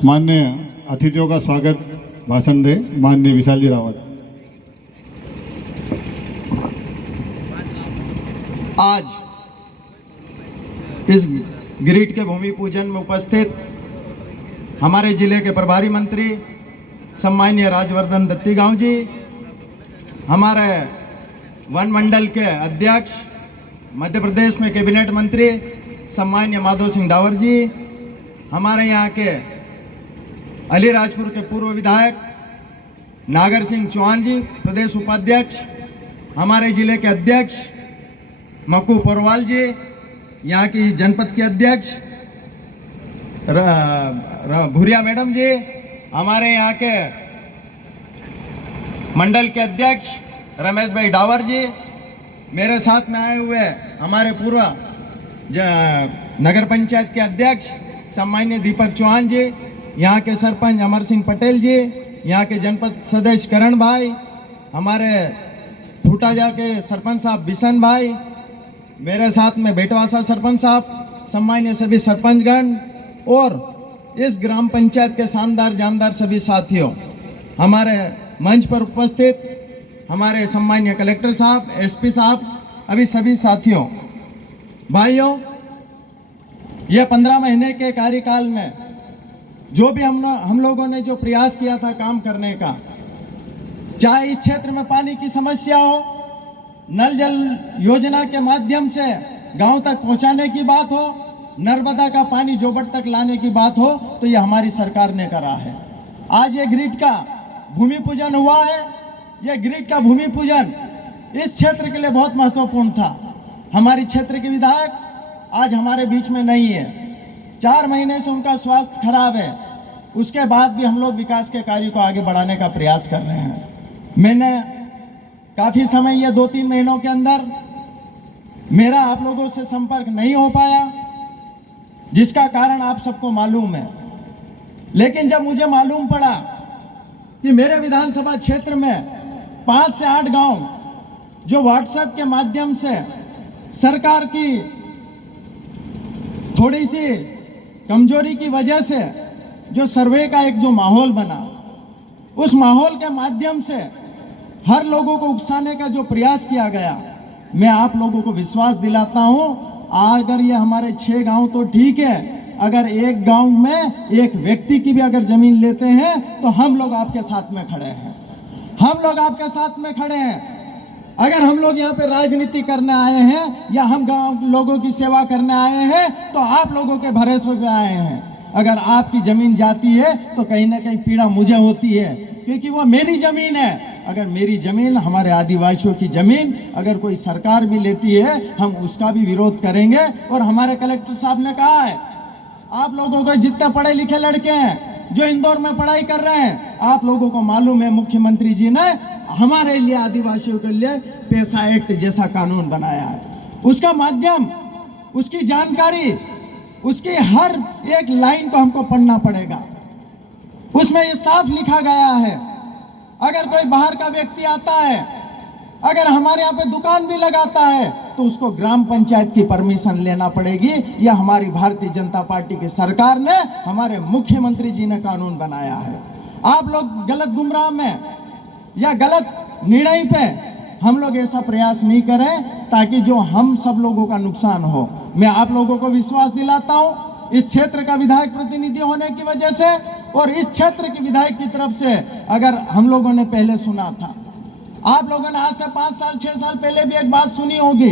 माननीय अतिथियों का स्वागत भाषण दे माननीय विशाल जी रावत। आज इस ग्रिड के भूमि पूजन में उपस्थित हमारे जिले के प्रभारी मंत्री सम्माननीय राजवर्धन दत्तीगांव जी, हमारे वन मंडल के अध्यक्ष मध्य प्रदेश में कैबिनेट मंत्री सम्माननीय माधव सिंह डावर जी, हमारे यहाँ के अलीराजपुर के पूर्व विधायक नागर सिंह चौहान जी प्रदेश उपाध्यक्ष, हमारे जिले के अध्यक्ष मक्कू पोरवाल जी, यहाँ की जनपद के अध्यक्ष भूरिया मैडम जी, हमारे यहाँ के मंडल के अध्यक्ष रमेश भाई डावर जी, मेरे साथ में आए हुए हमारे पूर्व नगर पंचायत के अध्यक्ष सम्माननीय दीपक चौहान जी, यहाँ के सरपंच अमर सिंह पटेल जी, यहाँ के जनपद सदस्य करण भाई, हमारे फूटाजा के सरपंच साहब बिशन भाई, मेरे साथ में बेटवासा सरपंच साहब, सम्माननीय सभी सरपंचगण और इस ग्राम पंचायत के शानदार जानदार सभी साथियों, हमारे मंच पर उपस्थित हमारे सम्माननीय कलेक्टर साहब, एसपी साहब, अभी सभी साथियों, भाइयों, यह 15 महीने के कार्यकाल में जो भी हम लोगों ने जो प्रयास किया था काम करने का, चाहे इस क्षेत्र में पानी की समस्या हो, नल जल योजना के माध्यम से गांव तक पहुंचाने की बात हो, नर्मदा का पानी जोबड़ तक लाने की बात हो, तो ये हमारी सरकार ने करा है। आज ये ग्रिड का भूमि पूजन हुआ है। ये ग्रिड का भूमि पूजन इस क्षेत्र के लिए बहुत महत्वपूर्ण था। हमारी क्षेत्र के विधायक आज हमारे बीच में नहीं है, 4 महीने से उनका स्वास्थ्य खराब है, उसके बाद भी हम लोग विकास के कार्य को आगे बढ़ाने का प्रयास कर रहे हैं। मैंने काफ़ी समय, ये 2-3 महीनों के अंदर मेरा आप लोगों से संपर्क नहीं हो पाया, जिसका कारण आप सबको मालूम है। लेकिन जब मुझे मालूम पड़ा कि मेरे विधानसभा क्षेत्र में 5 से 8 गांव जो व्हाट्सएप के माध्यम से सरकार की थोड़ी सी कमजोरी की वजह से जो सर्वे का एक जो माहौल बना, उस माहौल के माध्यम से हर लोगों को उकसाने का जो प्रयास किया गया, मैं आप लोगों को विश्वास दिलाता हूं, अगर ये हमारे 6 गांव तो ठीक है, अगर एक गांव में एक व्यक्ति की भी अगर जमीन लेते हैं तो हम लोग आपके साथ में खड़े हैं, हम लोग आपके साथ में खड़े हैं। अगर हम लोग यहाँ पे राजनीति करने आए हैं या हम गांव लोगों की सेवा करने आए हैं तो आप लोगों के भरोसे पे आए हैं। अगर आपकी जमीन जाती है तो कहीं ना कहीं पीड़ा मुझे होती है, क्योंकि वो मेरी जमीन है। अगर मेरी जमीन, हमारे आदिवासियों की जमीन अगर कोई सरकार भी लेती है, हम उसका भी विरोध करेंगे। और हमारे कलेक्टर साहब ने कहा है, आप लोगों को जितने पढ़े लिखे लड़के हैं जो इंदौर में पढ़ाई कर रहे हैं, आप लोगों को मालूम है मुख्यमंत्री जी ने हमारे लिए, आदिवासियों के लिए पैसा एक्ट जैसा कानून बनाया है। उसका माध्यम, उसकी जानकारी, उसकी हर एक लाइन को हमको पढ़ना पड़ेगा। उसमें ये साफ लिखा गया है, अगर कोई बाहर का व्यक्ति आता है, अगर हमारे यहाँ पे दुकान भी लगाता है तो उसको ग्राम पंचायत की परमिशन लेना पड़ेगी। यह हमारी भारतीय जनता पार्टी की सरकार ने, हमारे मुख्यमंत्री जी ने कानून बनाया है। आप लोग गलत गुमराह में या गलत निर्णय पे हम लोग ऐसा प्रयास नहीं करें ताकि जो हम सब लोगों का नुकसान हो। मैं आप लोगों को विश्वास दिलाता हूं, इस क्षेत्र का विधायक प्रतिनिधि होने की वजह से और इस क्षेत्र के विधायक की तरफ से अगर हम लोगों ने पहले सुना था, आप लोगों ने आज से 5 साल 6 साल पहले भी एक बात सुनी होगी,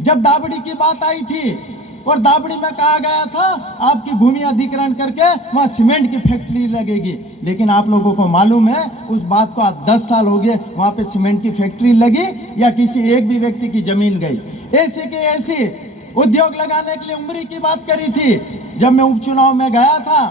जब दाबड़ी की बात आई थी और दाबड़ी में कहा गया था आपकी भूमि अधिग्रहण करके वहां सीमेंट की फैक्ट्री लगेगी। लेकिन आप लोगों को मालूम है उस बात को आज 10 साल हो गए, वहां पे सीमेंट की फैक्ट्री लगी या किसी एक भी व्यक्ति की जमीन गई। ऐसी के ऐसी उद्योग लगाने के लिए उमरी की बात करी थी। जब मैं उपचुनाव में गया था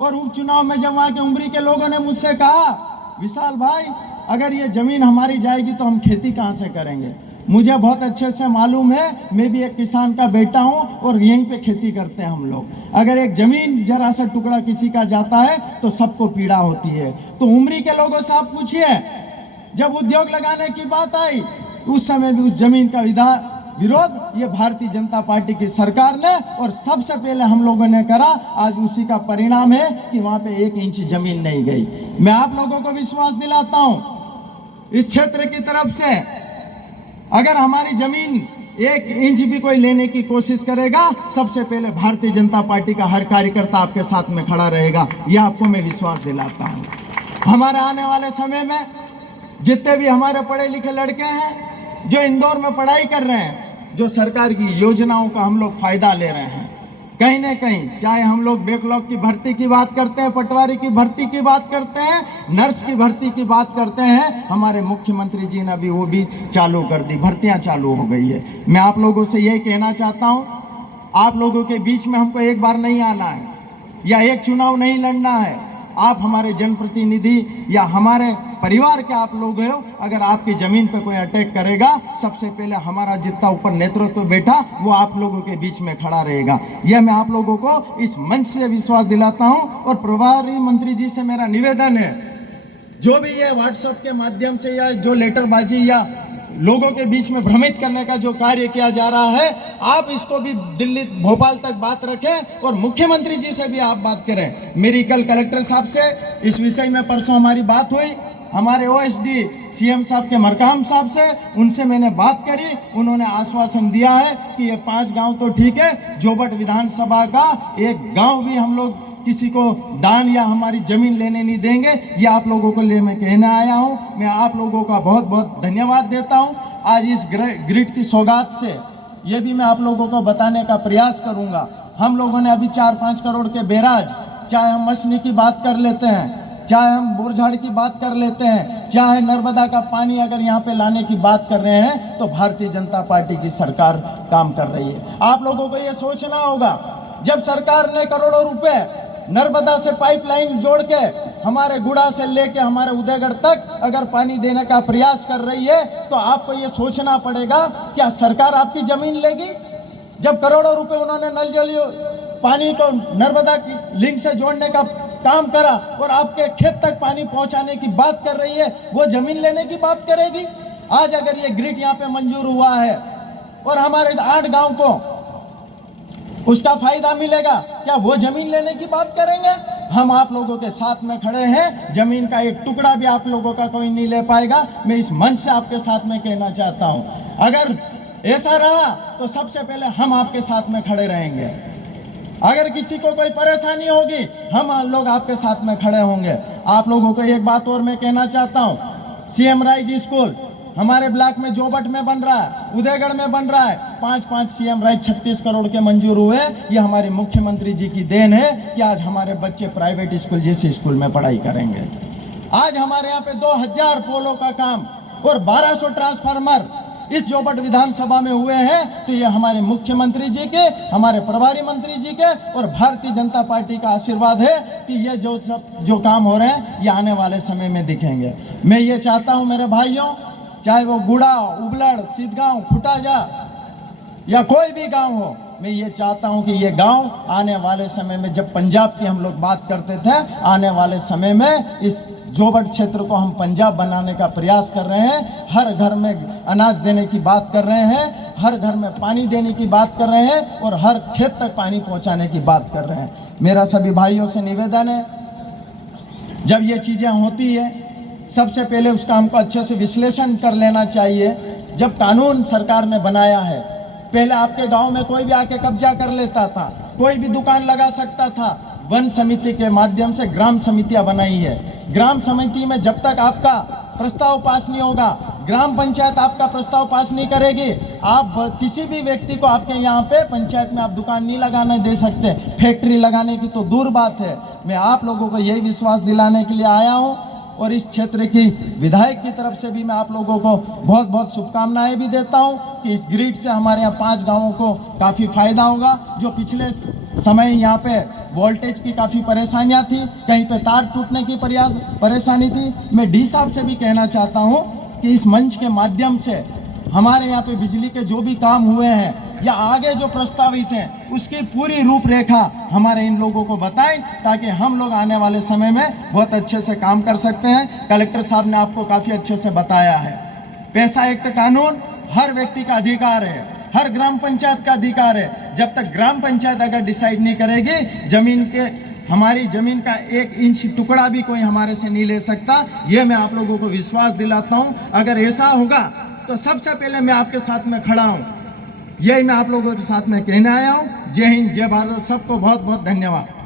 और उपचुनाव में जब वहां के उमरी के लोगों ने मुझसे कहा, विशाल भाई अगर ये जमीन हमारी जाएगी तो हम खेती कहाँ से करेंगे। मुझे बहुत अच्छे से मालूम है, मैं भी एक किसान का बेटा हूँ और यहीं पे खेती करते हैं हम लोग। अगर एक जमीन जरा सा टुकड़ा किसी का जाता है तो सबको पीड़ा होती है। तो उमरी के लोगों से आप पूछिए, जब उद्योग लगाने की बात आई उस समय भी उस जमीन का विरोध ये भारतीय जनता पार्टी की सरकार ने और सबसे पहले हम लोगों ने करा। आज उसी का परिणाम है कि वहां पे 1 इंच जमीन नहीं गई। मैं आप लोगों को विश्वास दिलाता हूं, इस क्षेत्र की तरफ से अगर हमारी जमीन 1 इंच भी कोई लेने की कोशिश करेगा, सबसे पहले भारतीय जनता पार्टी का हर कार्यकर्ता आपके साथ में खड़ा रहेगा। यह आपको मैं विश्वास दिलाता हूं। हमारे आने वाले समय में जितने भी हमारे पढ़े लिखे लड़के हैं जो इंदौर में पढ़ाई कर रहे हैं, जो सरकार की योजनाओं का हम लोग फायदा ले रहे हैं, कहीं ना कहीं चाहे हम लोग बैकलॉग की भर्ती की बात करते हैं, पटवारी की भर्ती की बात करते हैं, नर्स की भर्ती की बात करते हैं, हमारे मुख्यमंत्री जी ने अभी वो भी चालू कर दी, भर्तियां चालू हो गई है। मैं आप लोगों से यही कहना चाहता हूं, आप लोगों के बीच में हमको एक बार नहीं आना है या एक चुनाव नहीं लड़ना है। आप हमारे जनप्रतिनिधि या हमारे परिवार के आप लोग हो, अगर आपकी जमीन पे कोई अटैक करेगा, सबसे पहले हमारा जितना ऊपर नेतृत्व बैठा वो आप लोगों के बीच में खड़ा रहेगा। यह मैं आप लोगों को इस मंच से विश्वास दिलाता हूं। और प्रभारी मंत्री जी से मेरा निवेदन है, जो भी ये व्हाट्सएप के माध्यम से या जो लेटरबाजी या लोगों के बीच में भ्रमित करने का जो कार्य किया जा रहा है, आप इसको भी दिल्ली भोपाल तक बात रखें और मुख्यमंत्री जी से भी आप बात करें। मेरी कल कलेक्टर साहब से इस विषय में परसों हमारी बात हुई, हमारे ओएसडी सीएम साहब के मरकाम साहब से, उनसे मैंने बात करी। उन्होंने आश्वासन दिया है कि ये 5 गांव तो ठीक है, जोबट विधानसभा का एक गांव भी हम लोग किसी को दान या हमारी जमीन लेने नहीं देंगे। ये आप लोगों को ले मैं कहने आया हूं। मैं आप लोगों का बहुत बहुत धन्यवाद देता हूं। आज इस ग्रिड की सौगात से ये भी मैं आप लोगों को बताने का प्रयास करूंगा। हम लोगों ने अभी 4-5 करोड़ के बैराज, चाहे हम मछली की बात कर लेते हैं, चाहे हम बोरझाड़ की बात कर लेते हैं, चाहे नर्मदा का पानी अगर यहाँ पे लाने की बात कर रहे हैं, तो भारतीय जनता पार्टी की सरकार काम कर रही है। आप लोगों को ये सोचना होगा, जब सरकार ने करोड़ों रुपए नर्मदा से पाइपलाइन जोड़ के हमारे गुड़ा से लेके हमारे उदयगढ़ तक अगर पानी देने का प्रयास कर रही है, तो आपको ये सोचना पड़ेगा, क्या सरकार आपकी जमीन लेगी? जब करोड़ों रुपए उन्होंने नल जल पानी को नर्मदा की लिंक से जोड़ने का काम करा और आपके खेत तक पानी पहुंचाने की बात कर रही है, वो जमीन लेने की बात करेगी? आज अगर ये ग्रिड यहाँ पे मंजूर हुआ है और हमारे 8 गांव को उसका फायदा मिलेगा, क्या वो जमीन लेने की बात करेंगे? हम आप लोगों के साथ में खड़े हैं, जमीन का एक टुकड़ा भी आप लोगों का कोई नहीं ले पाएगा। मैं इस मंच से आपके साथ में कहना चाहता हूं, अगर ऐसा रहा तो सबसे पहले हम आपके साथ में खड़े रहेंगे। अगर किसी को कोई परेशानी होगी, हम लोग आपके साथ में खड़े होंगे। आप लोगों को एक बात और मैं कहना चाहता हूं, सीएम राइज स्कूल हमारे ब्लॉक में जोबट में बन रहा है, उदयगढ़ में बन रहा है। 5-5 सीएम राइज 36 करोड़ के मंजूर हुए। ये हमारे मुख्यमंत्री जी की देन है कि आज हमारे बच्चे प्राइवेट स्कूल जैसे स्कूल में पढ़ाई करेंगे। आज हमारे यहाँ पे 2000 पोलों का काम और 1200 ट्रांसफार्मर इस जोबट विधानसभा में हुए हैं। तो ये हमारे मुख्यमंत्री जी के, हमारे प्रभारी मंत्री जी के और भारतीय जनता पार्टी का आशीर्वाद है कि ये जो काम हो रहे हैं ये आने वाले समय में दिखेंगे। मैं ये चाहता हूँ मेरे भाइयों, चाहे वो गुड़ा, उबलड़, सिद्धगांव, खुटाजा या कोई भी गांव हो, मैं ये चाहता हूं कि ये गांव आने वाले समय में, जब पंजाब की हम लोग बात करते थे, आने वाले समय में इस जोबट क्षेत्र को हम पंजाब बनाने का प्रयास कर रहे हैं। हर घर में अनाज देने की बात कर रहे हैं, हर घर में पानी देने की बात कर रहे हैं और हर खेत तक पानी पहुंचाने की बात कर रहे हैं। मेरा सभी भाइयों से निवेदन है, जब ये चीज़ें होती है सबसे पहले उसका हमको अच्छे से विश्लेषण कर लेना चाहिए। जब कानून सरकार ने बनाया है, पहले आपके गांव में कोई भी आके कब्जा कर लेता था, कोई भी दुकान लगा सकता था। वन समिति के माध्यम से ग्राम समितियां बनाई है। ग्राम समिति में जब तक आपका प्रस्ताव पास नहीं होगा, ग्राम पंचायत आपका प्रस्ताव पास नहीं करेगी, आप किसी भी व्यक्ति को आपके यहाँ पे पंचायत में आप दुकान नहीं लगाने दे सकते। फैक्ट्री लगाने की तो दूर बात है। मैं आप लोगों को यही विश्वास दिलाने के लिए आया हूँ और इस क्षेत्र की विधायक की तरफ से भी मैं आप लोगों को बहुत बहुत शुभकामनाएं भी देता हूं कि इस ग्रिड से हमारे यहाँ 5 गांवों को काफ़ी फायदा होगा। जो पिछले समय यहाँ पे वोल्टेज की काफ़ी परेशानियाँ थी, कहीं पे तार टूटने की परेशानी थी, मैं डी साहब से भी कहना चाहता हूँ कि इस मंच के माध्यम से हमारे यहाँ पे बिजली के जो भी काम हुए हैं या आगे जो प्रस्तावित हैं, उसकी पूरी रूपरेखा हमारे इन लोगों को बताएं, ताकि हम लोग आने वाले समय में बहुत अच्छे से काम कर सकते हैं। कलेक्टर साहब ने आपको काफ़ी अच्छे से बताया है, पैसा एक्ट कानून हर व्यक्ति का अधिकार है। हर ग्राम पंचायत का अधिकार है। जब तक ग्राम पंचायत अगर डिसाइड नहीं करेगी, जमीन के हमारी जमीन का 1 इंच टुकड़ा भी कोई हमारे से नहीं ले सकता। ये मैं आप लोगों को विश्वास दिलाता हूँ। अगर ऐसा होगा तो सबसे पहले मैं आपके साथ में खड़ा हूँ। यही मैं आप लोगों के साथ में कहने आया हूँ। जय हिंद, जय भारत, सबको बहुत बहुत धन्यवाद।